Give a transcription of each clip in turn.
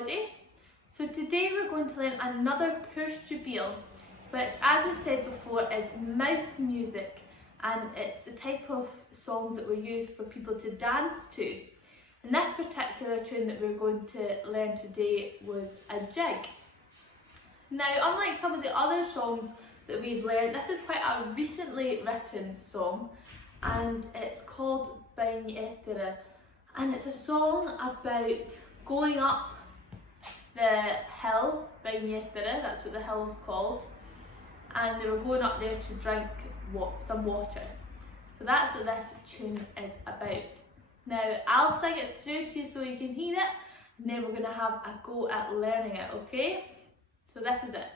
everybody. So today we're going to learn another Púrstúibíal, which, as we said before, is mouth music, and it's the type of songs that were used for people to dance to. And this particular tune that we're going to learn today was a jig. Now, unlike some of the other songs that we've learned, this is quite a recently written song, and it's called Beinn Eadarra, and it's a song about going up the hill, Beinn Eadarra, that's what the hill's called, and they were going up there to drink some water. So that's what this tune is about. Now, I'll sing it through to you so you can hear it, and then we're going to have a go at learning it, okay? So this is it.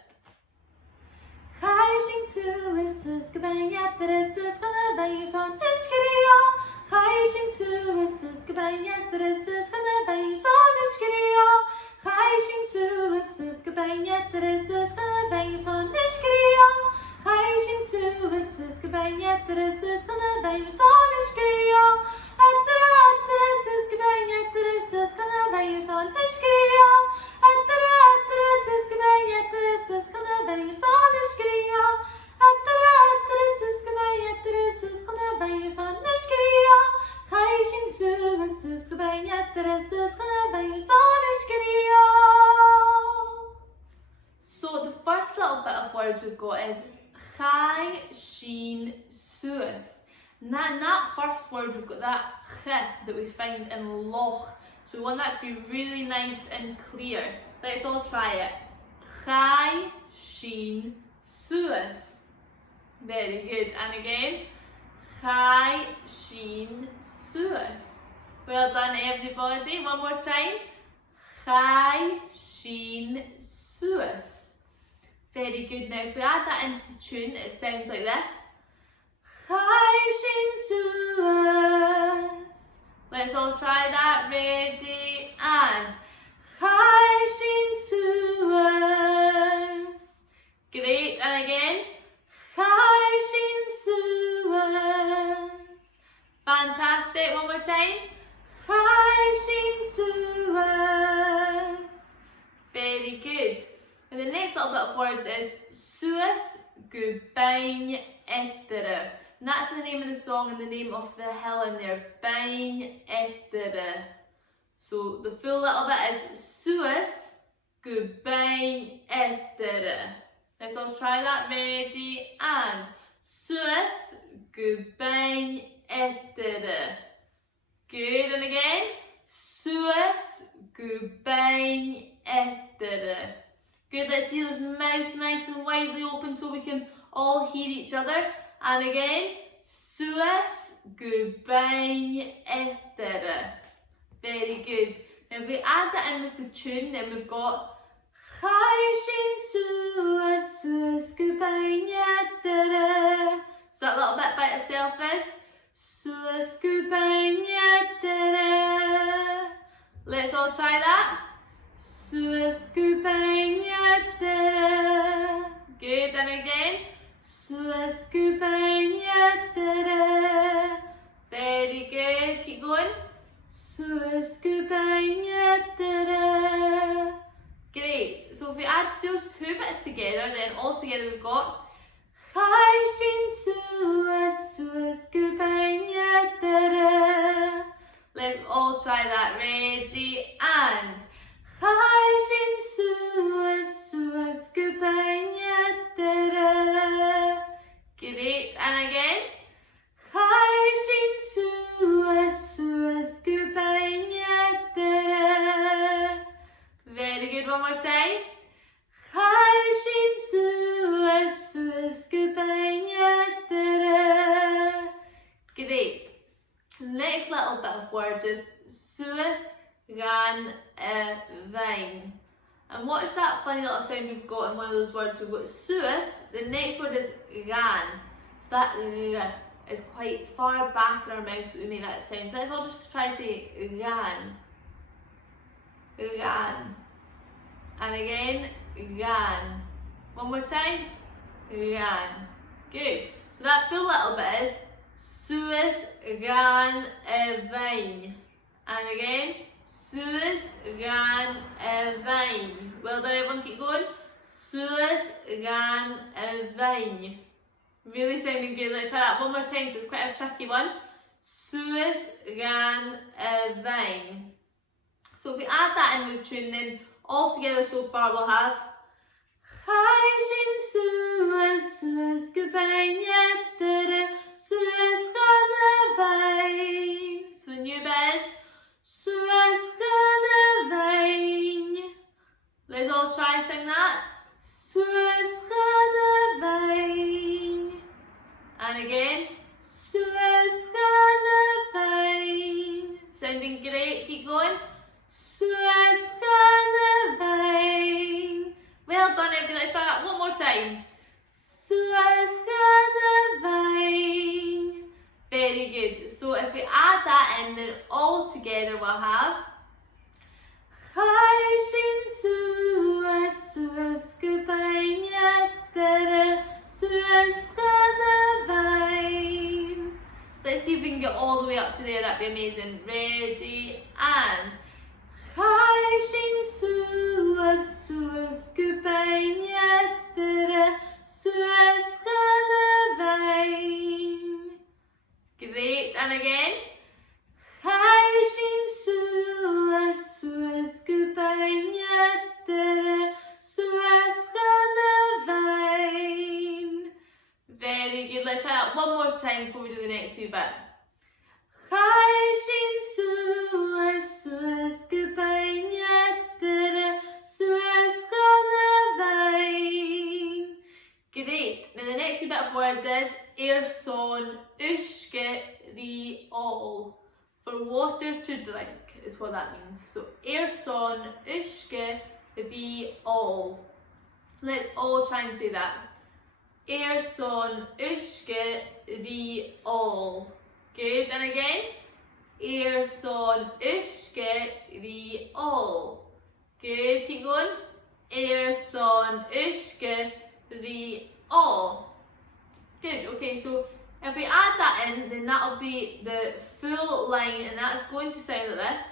So the first little bit of words we've got is chai, sheen, suas. And in that first word we've got that ch that we find in loch. So we want that to be really nice and clear. Let's all try it. Chai, sheen, suas. Very good. And again. Chai, sheen, suas. Well done everybody. One more time. Chai, sheen, suas. Very good. Now if we add that into the tune, it sounds like this. Chai, sheen, suas. Let's all try that. Ready? And chai, sheen, suas. Great. And again. Chai, sheen, suas. Fantastic. One more time. Chai, sheen, suas. Very good. And the next little bit of words is suas go Beinn Eadarra. And that's the name of the song and the name of the hill in there. Beinn Eadarra. So the full little bit is suas go Beinn Eadarra. Let's all try that. Ready? And suas go Beinn Eadarra. Good. And again. Suas go Beinn Eadarra. Good. Let's see those mouths nice and widely open so we can all hear each other. And again. Suas go Beinn Eadarra. Very good. Now if we add that in with the tune, then we've got chai, sheen, suas, suas go Beinn Eadarra. So that little bit by itself is suas go Beinn Eadarra. Let's all try that. Suas go Beinn Eadarra. Good. And again. Suas go Beinn Eadarra. Very good. Keep going. Suas go Beinn Eadarra. Great. So if we add those two bits together, then all together we've got chai, sheen, suas, suas go Beinn Eadarra. Let's all try that. Ready? And chai, sheen, suas, suas go Beinn Eadarra. Great. And again. Chai, sheen, suas, suas go Beinn Eadarra. Very good. One more time. Chai, sheen, suas, suas go Beinn Eadarra. Great. Next little bit of words is suas gan vein. And watch that funny little sound we've got in one of those words. We've got suas, the next word is gan. So that is quite far back in our mouth so we make that sound. So let's all just try to say gan. Gan. And again, gan. One more time. Gan. Good. So that full little bit is suas gan vein. And again, Suas gan vein. Well done everyone, keep going. Suas gan vein. Really sounding good. Let's try that one more time, so it's quite a tricky one. Suas gan vein. So if we add that in with tune, then all together so far we'll have Chaishin suas suas Beinn Eadarra suas gan vein. So the new bit is suas gan vein. Let's all try and sing that. Suas gan vein. And again. Suas gan vein. Sounding great. Keep going. Suas gan vein. Well done everybody. Let's try that one more time. Suas gan vein. Very good. So if we add that in, then all together we'll have Chaishin suas suas Beinn Eadarra suas gan vein. Let's see if we can get all the way up to there. That'd be amazing. Ready and Chaishin suas suas Beinn Eadarra suas gan vein. Great, and again. Chaishin suas suas Beinn Eadarra suas gan vein. Very good. Let's try that one more time before we do the next few bit. Chaishin suas suas Beinn Eadarra suas gan vein. Great. Now the next few bit of words is son uske ri all. For water to drink is what that means. So son uske ri all. Let's all try and say that. Son uske ri all. Good, and again. Son uske ri all. Good, keep going. Son uske ri all. Good, okay, so if we add that in, then that'll be the full line, and that's going to sound like this.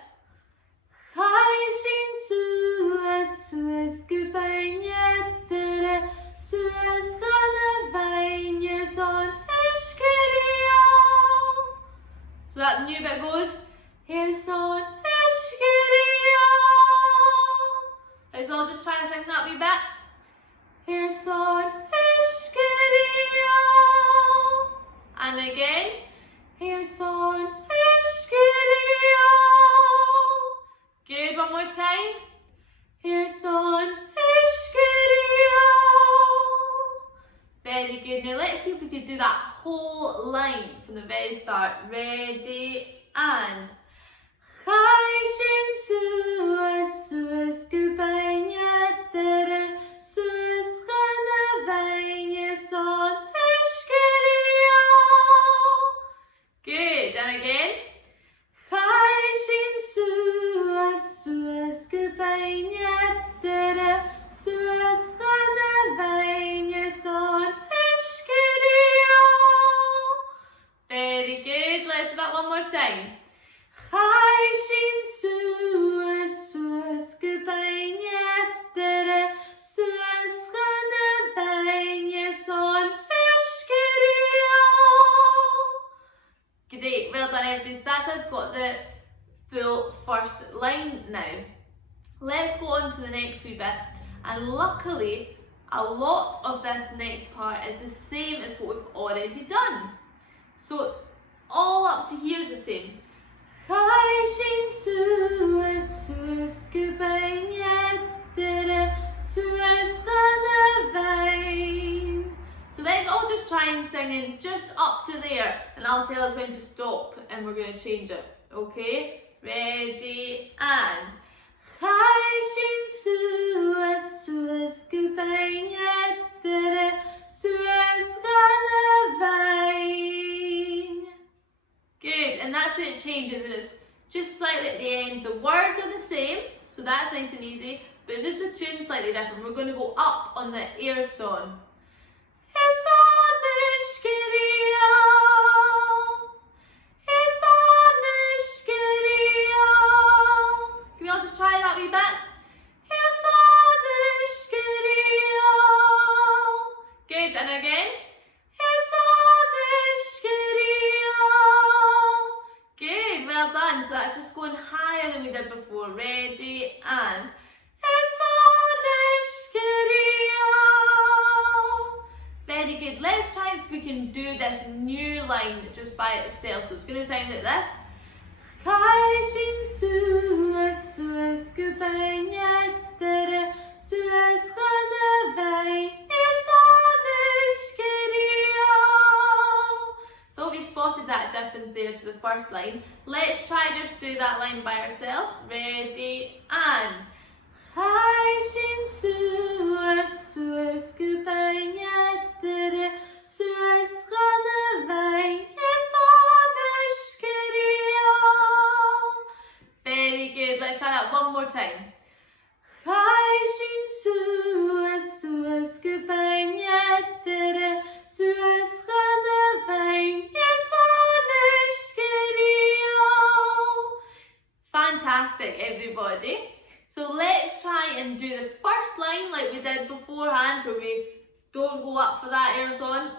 Chaishin suas suas Beinn Eadarra suas gan vein son uske ri all. So that new bit goes, son uske ri all. Let's all just try to sing that wee bit. Son uske ri all. And again. Son uske ri all. Good, one more time. Son uske ri all. Very good. Now let's see if we could do that whole line from the very start. Ready and Chaishin suas suas Beinn Eadarra suas gan vein son uske ri all. Good, and again. Chaishin suas suas Beinn Eadarra suas gan vein son uske ri all. Very good. Let's do that one more time. Chaishin suas suas Beinn Eadarra suas gan vein son uske ri all. Great, well done everybody. So that's us got the full first line now. Let's go on to the next wee bit, and luckily a lot of this next part is the same as what we've already done. So all up to here is the same. Chaishin suas suas Beinn Eadarra suas gan vein. So let's all just try and sing in just up to there, and I'll tell us when to stop, and we're going to change it. Okay? Ready and Chaishin suas suas Beinn Eadarra suas gan vein. Good, and that's when it changes, and it's just slightly at the end. The words are the same, so that's nice and easy, but it's just the tune slightly different. We're going to go up on the son. Son uske ri all. Son uske ri all. can do this new line just by itself. So it's going to sound like this. Caishin suas suas go Beinn Eadarra suas Galloway YMI. So we spotted that difference there to the first line. Let's try just do that line by ourselves. Ready and Caishin suas suas go Beinn Eadarra suas Galloway. Very good. Let's try that one more time. Caishin suas suas go Beinn Eadarra suas Galloway. Fantastic, everybody. So let's try and do the first line like we did beforehand, where we don't go up for that air on.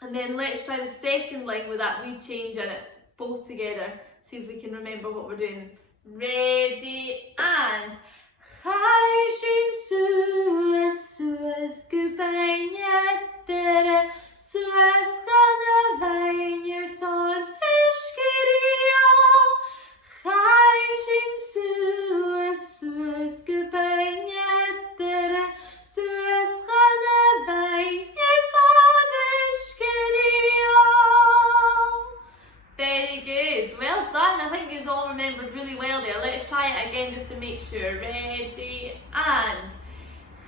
And then let's try the second line with that wee change in it, both together. See if we can remember what we're doing. Ready and Caishin suas suas go Beinn Eadarra suas Galloway son Ishkirio. Caishin suas suas go Beinn Eadarra suas Galloway son Ishkirio. Very good. Well done. I think you all remembered really well there. Let's try it again just to make sure. Ready and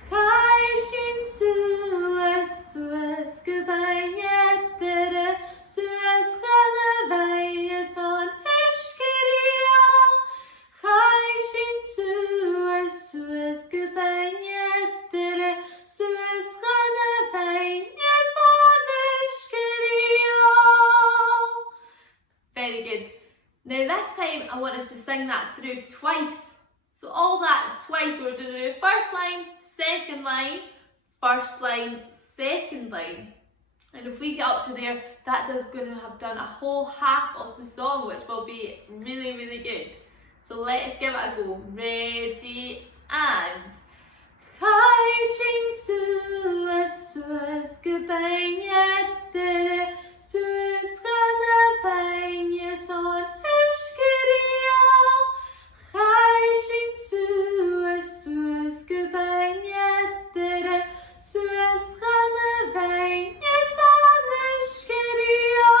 Caishin suas suas go Beinn Eadarra suas Galloway son Ishkirio. Caishin suas suas go Beinn Eadarra suas Galloway son Ishkirio. Very good. Now this time I want us to sing that through twice. So all that twice. So we're doing the first line, second line, first line, second line. And if we get up to there, that's us going to have done a whole half of the song, which will be really, really good. So let's give it a go. Ready and Caishin suas suas go Beinn Eadarra suas Galloway son Ishkirio. Caishin suas suas go Beinn Eadarra suas Galloway son Ishkirio.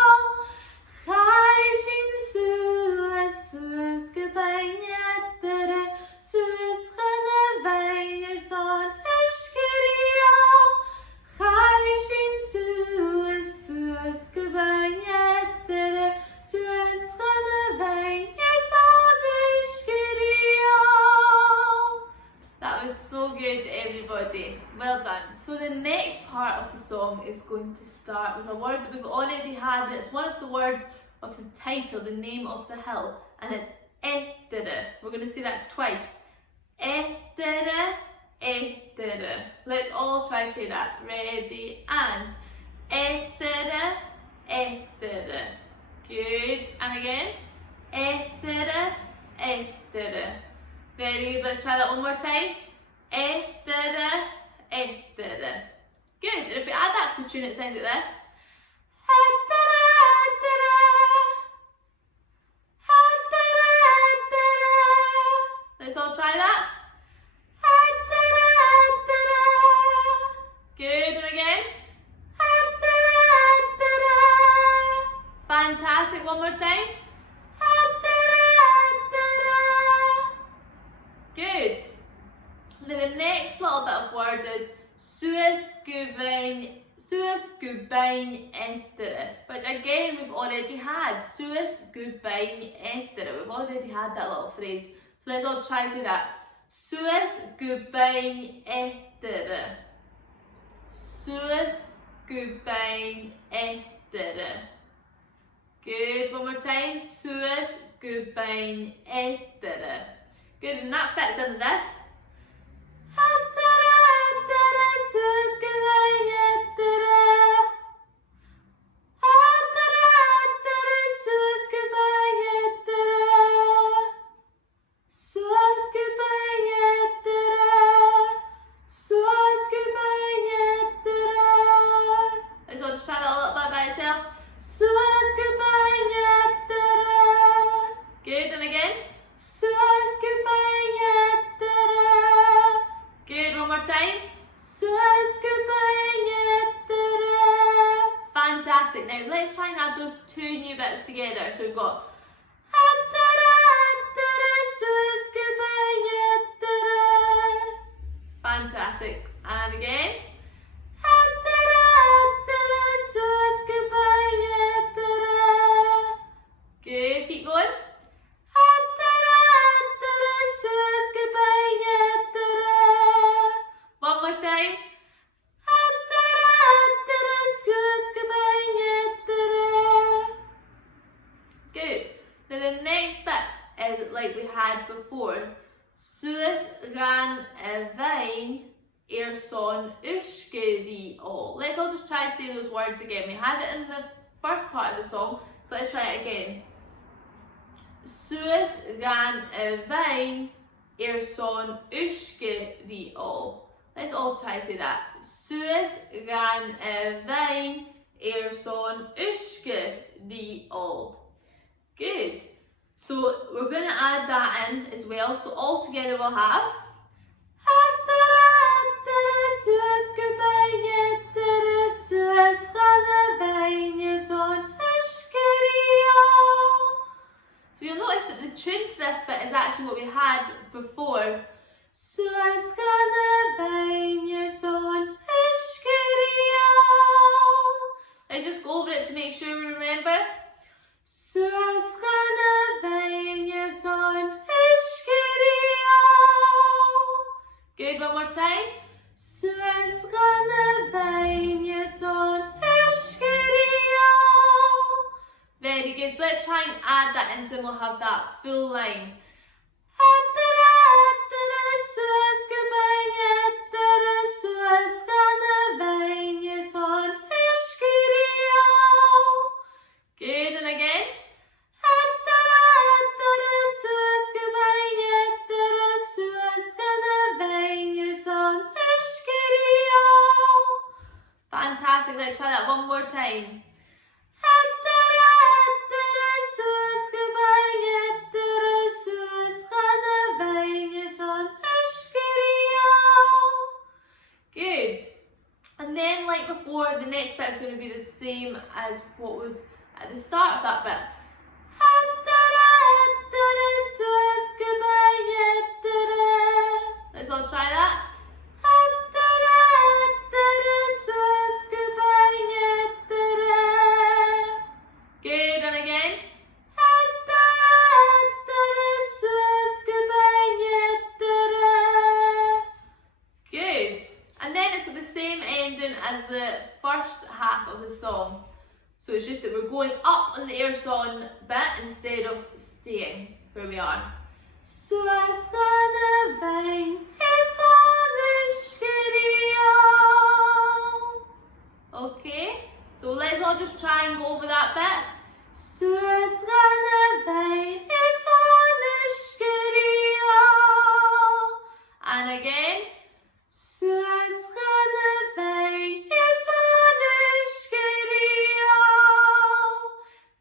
Caishin suas suas go Beinn Eadarra suas Galloway son Ishkirio. Caishin suas suas go Beinn Eadarra suas Galloway son Ishkirio. That was so good, everybody. Well done. So the next part of the song is going to start with a word that we've already had, and it's one of the words of the title, the name of the hill, and it's Eadarra. We're going to say that twice. Eadarra, Eadarra. Let's all try to say that. Ready and Eadarra, Eadarra. Good. And again. Eadarra, Eadarra. Very good. Let's try that one more time. Eadarra, Eadarra. Good. And if we add that to the tune, it sounds like this. Eadarra, Eadarra. Eadarra, Eadarra. Let's all try that. Eadarra, Eadarra. Good. And again. Eadarra, Eadarra. Fantastic. One more time. Good. Now the next little bit of words is suas go Beinn Eadarra, which again we've already had. Suas go Beinn Eadarra. We've already had that little phrase. So let's all try to say that. Suas go Beinn Eadarra. Suas go Beinn Eadarra. Good. One more time. Suas go Beinn Eadarra. Good, and that fits into this. Eadarra, Eadarra, suas go Beinn Eadarra. Eadarra, Eadarra, suas go Beinn Eadarra. Suas go Beinn Eadarra. Suas go Beinn Eadarra. Let's all just try that a little bit. Fantastic. Now let's try and add those two new bits together. So we've got fantastic. And again. Good. Keep going. One more time. Good. Now the next bit is like we had before. Suas gan vein son ushkeri all. Let's all just try and say those words again. We had it in the first part of the song, so let's try it again. Suas gan vein son ushkeri all. Let's all try to say that. Suas gan vein son ushkeri all. Good. So we're going to add that in as well. So all together we'll have. So you'll notice that the tune for this bit is actually what we had before. Let's just go over it to make sure we remember. Good, one more time. Very good. So let's try and add that in so we'll have that full line. Good, and again. Fantastic, let's try that one more time. Good. And then like before, the next bit is going to be the same as what was at the start of that bit. Let's all try that. Good, and again. Good. And then it's got the same ending as the first half of the song. So it's just that we're going up on the air son bit instead of staying where we are. Okay, so let's all just try and go over that bit. And again.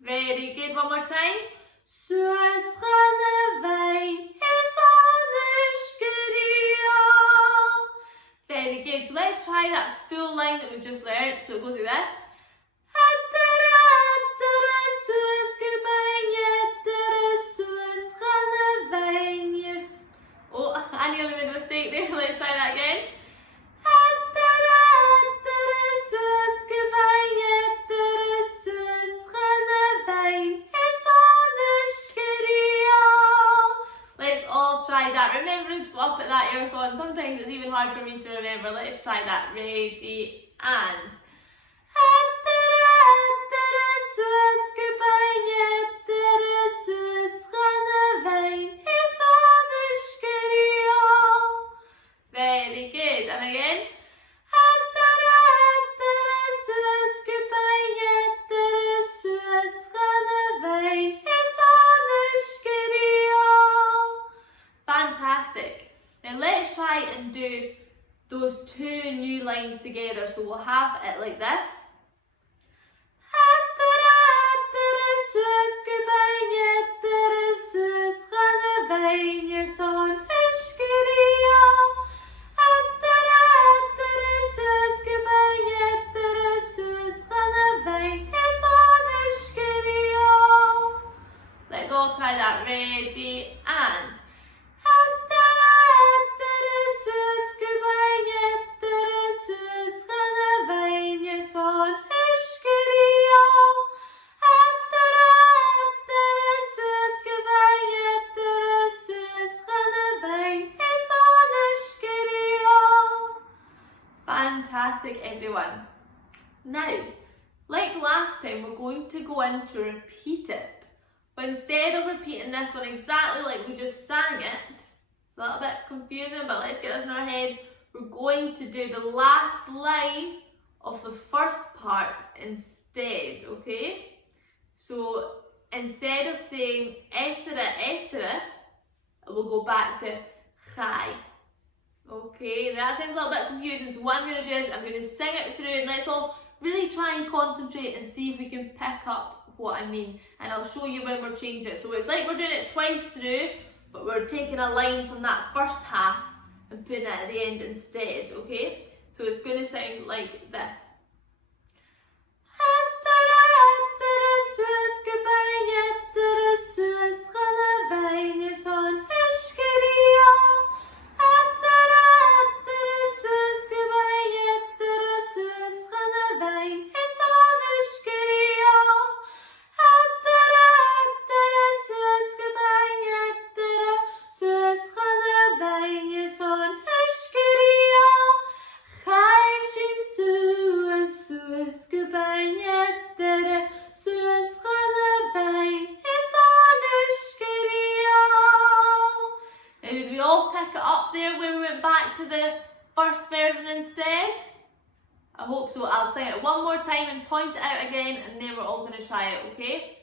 Very good, one more time. Very good, so let's try that full line that we've just learned. So it goes like this. Oh, I nearly made a mistake there. Let's try that again. Let's all try that. Remembering to go up at that air son. Sometimes it's even hard for me to remember. Let's try that. Ready and. Very good. And again. Fantastic. Now let's try and do those two new lines together. So we'll have it like this. Fantastic, everyone. Now, like last time, we're going to go in to repeat it. But instead of repeating this one exactly like we just sang it, it's a little bit confusing, but let's get this in our head. We're going to do the last line of the first part instead, okay? So instead of saying Eadarra, we'll go back to chai. Okay, that sounds a little bit confusing, so what I'm going to do is I'm going to sing it through and let's all really try and concentrate and see if we can pick up what I mean, and I'll show you when we're changing it. So it's like we're doing it twice through, but we're taking a line from that first half and putting it at the end instead, okay? So it's going to sound like this. I hope so. I'll sing it one more time and point it out again, and then we're all going to try it, okay?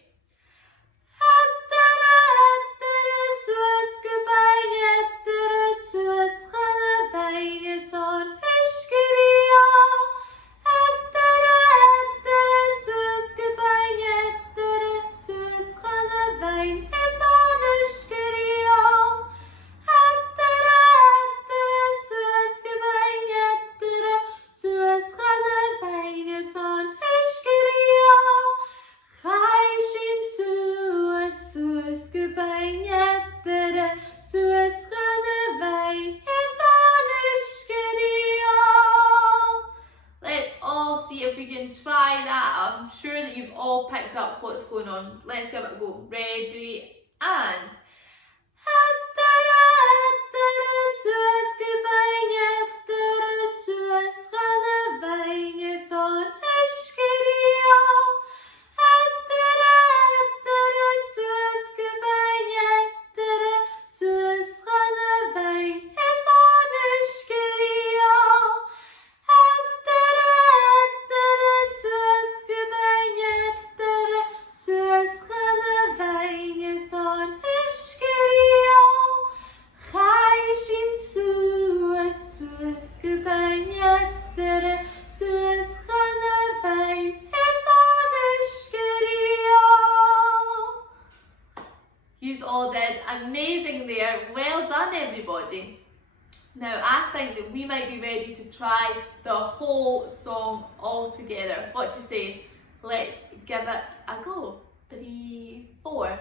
Try that. I'm sure that you've all picked up what's going on. Let's give it a go. Ready and all did amazing there. Well done, everybody. Now I think that we might be ready to try the whole song all together. What do you say? Let's give it a go. 3, 4.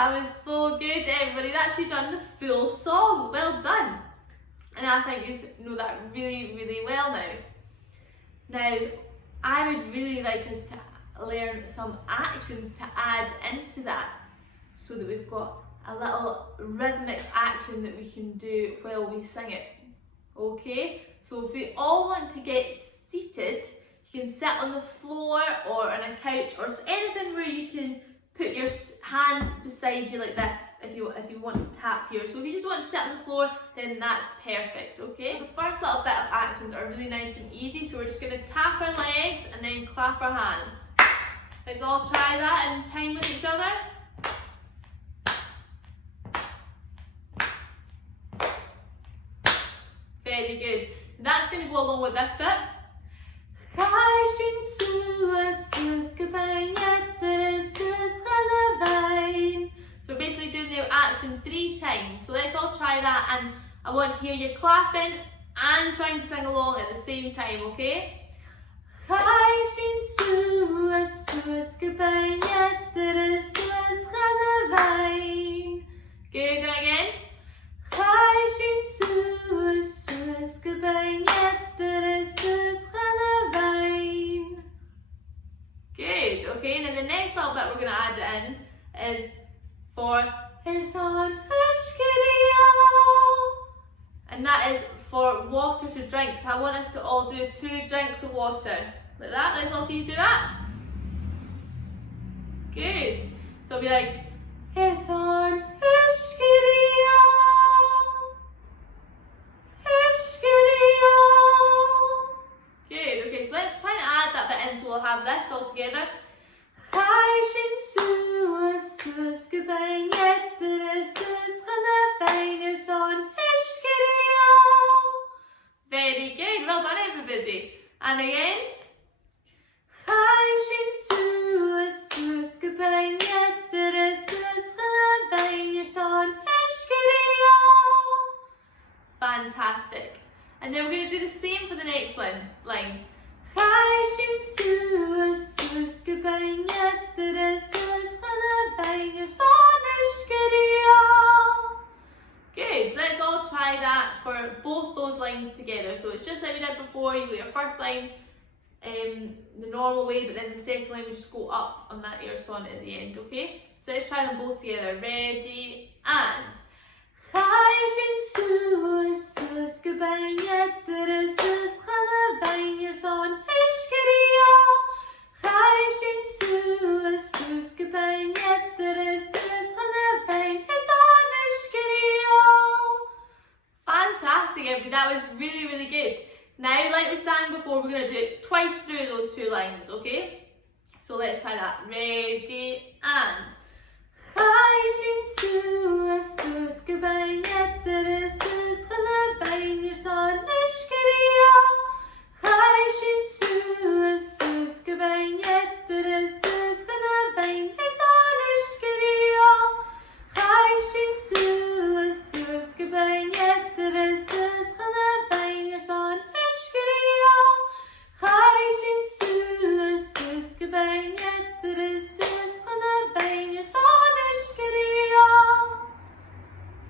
That was so good, everybody. That's actually done the full song. Well done. And I think you know that really, really well now. Now, I would really like us to learn some actions to add into that so that we've got a little rhythmic action that we can do while we sing it. Okay, so if we all want to get seated, you can sit on the floor or on a couch or anything where you can put your hands beside you like this if you want to tap here. So if you just want to sit on the floor, then that's perfect, okay? The first little bit of actions are really nice and easy, so we're just going to tap our legs and then clap our hands. Let's all try that in time with each other. Very good. That's going to go along with this bit. So we're basically doing the action 3 times. So let's all try that, and I want to hear you clapping and trying to sing along at the same time, okay? Good, and again. Good, okay, and then the next little bit we're going to add in is for and that is for water to drink. So I want us to all do 2 drinks of water. Like that. Let's all see you do that. Good. So it'll be like Good, okay, so let's try and add that bit in, so we'll have this all together. Very good, well done everybody. And again. Fantastic. And then we're going to do the same for the next line. Good, so let's all try that for both those lines together. So it's just like we did before, you do your first line the normal way, but then the second line we just go up on that air sonnet at the end, okay? So let's try them both together. Ready, and fantastic, everybody, that was really, really good. Now, like we sang before, we're going to do it twice through those 2 lines, okay? So let's try that. Ready, and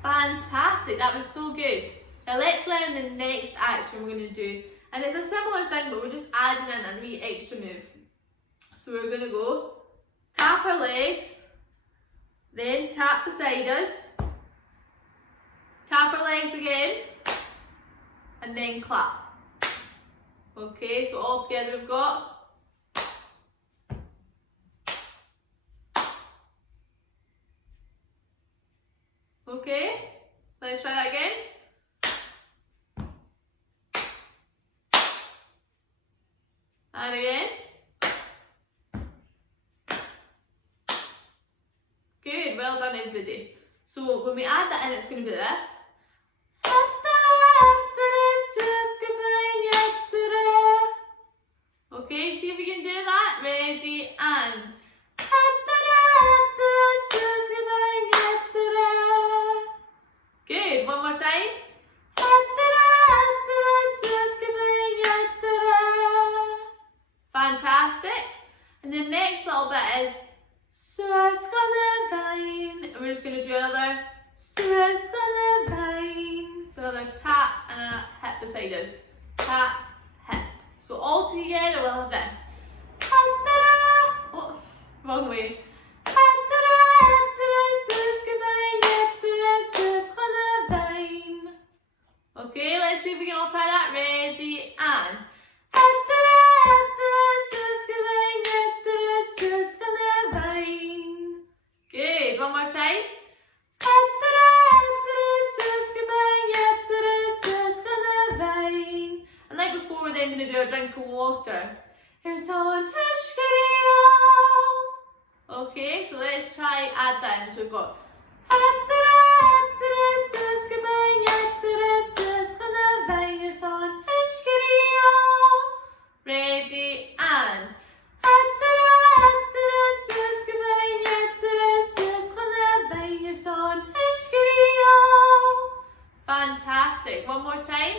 fantastic, that was so good. Now let's learn the next action we're going to do. And it's a similar thing, but we're just adding in a wee extra move. So we're going to go tap our legs, then tap beside us, tap our legs again, and then clap. Okay, so all together we've got okay, let's try that again. And again. Good, well done everybody. So when we add that in, it's going to be this. Okay, see if we can do that. Ready, and good, one more time. Fantastic. And the next little bit is and we're just going to do another so another tap and a hit beside us. Tap, hit. So all together we'll have this. Oh, wrong way. let's see if we can all try that. Ready, and. Good, one more time. And like before, we're then going to do a drink of water. Here's on. Okay, so let's try add that in. So we've got. Ready, and. Fantastic. One more time.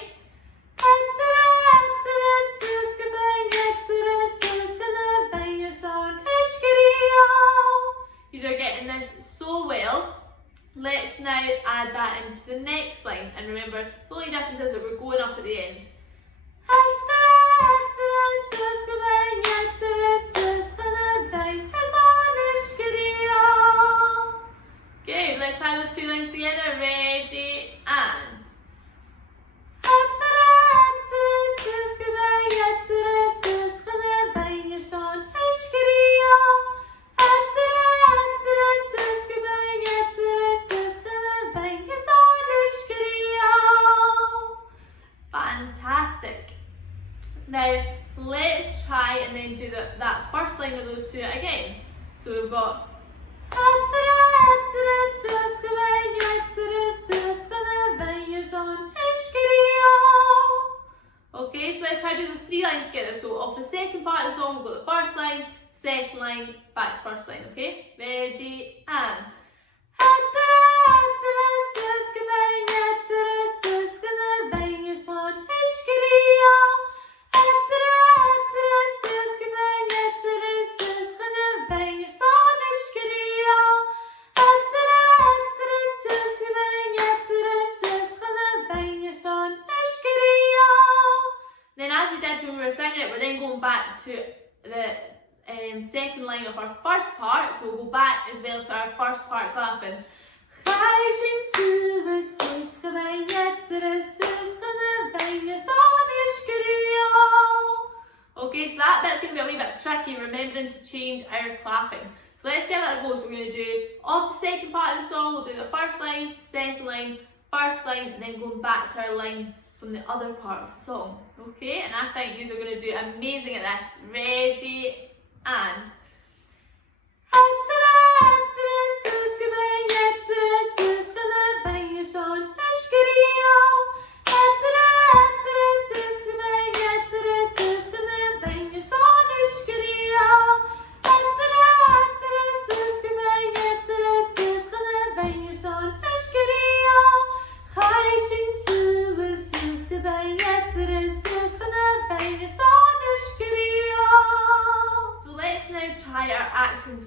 You are getting this so well. Let's now add that into the next line. And remember, the only difference is that we're going up at the end. Good, let's try those two lines together. Ready, and. Fantastic. Now let's try and then do that first line of those two again. So we've got. Okay, so let's try to do the three lines together. So off the second part of the song, we've got the first line, second line, back to first line. Okay, ready, and. We're then going back to the second line of our first part, so we'll go back as well to our first part clapping. Okay, so that bit's going to be a wee bit tricky, remembering to change our clapping. So let's give it a go. So we're going to do off the second part of the song, we'll do the first line, second line, first line, and then going back to our line from the other part of the song. Okay, and I think you are going to do amazing at this. Ready, and.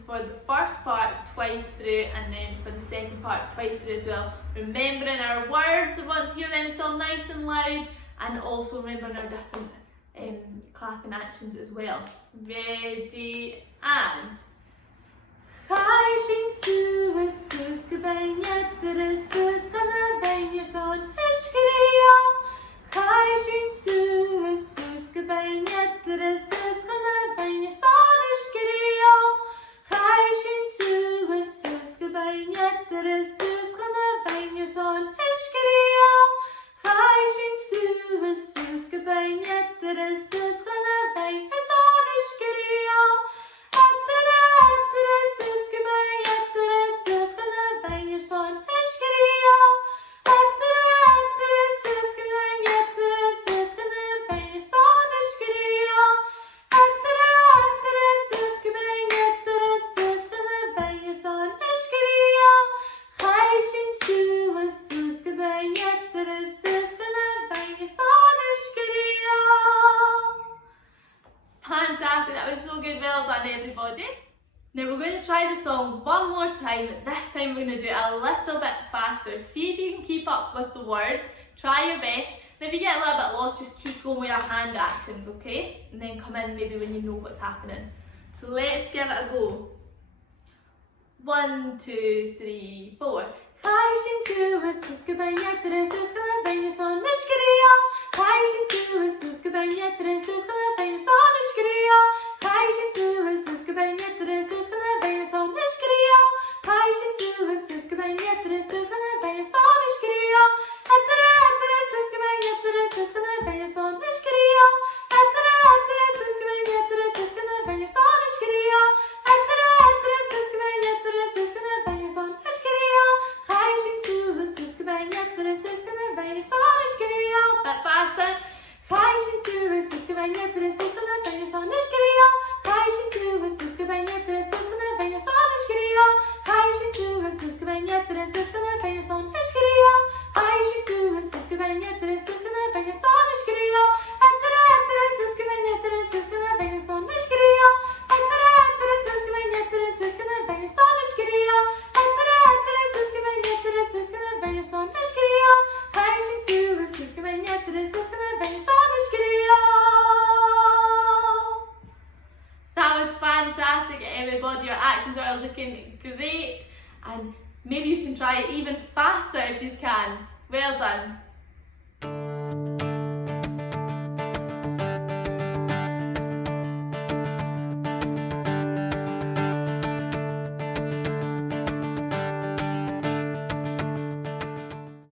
For the first part twice through, and then for the second part twice through as well, remembering our words. I want to hear them still nice and loud, and also remembering our different clapping actions as well. Ready, and. Fantastic, that was so good, well done everybody. Now we're going to try the song one more time. This time we're going to do it a little bit faster. See if you can keep up with the words, try your best. And if you get a little bit lost, just keep going with your hand actions, okay? And then come in maybe when you know what's happening. So let's give it a go. 1, 2, 3, 4. was fantastic, everybody. Your actions are looking great, and maybe you can try it even faster if you can. Well done.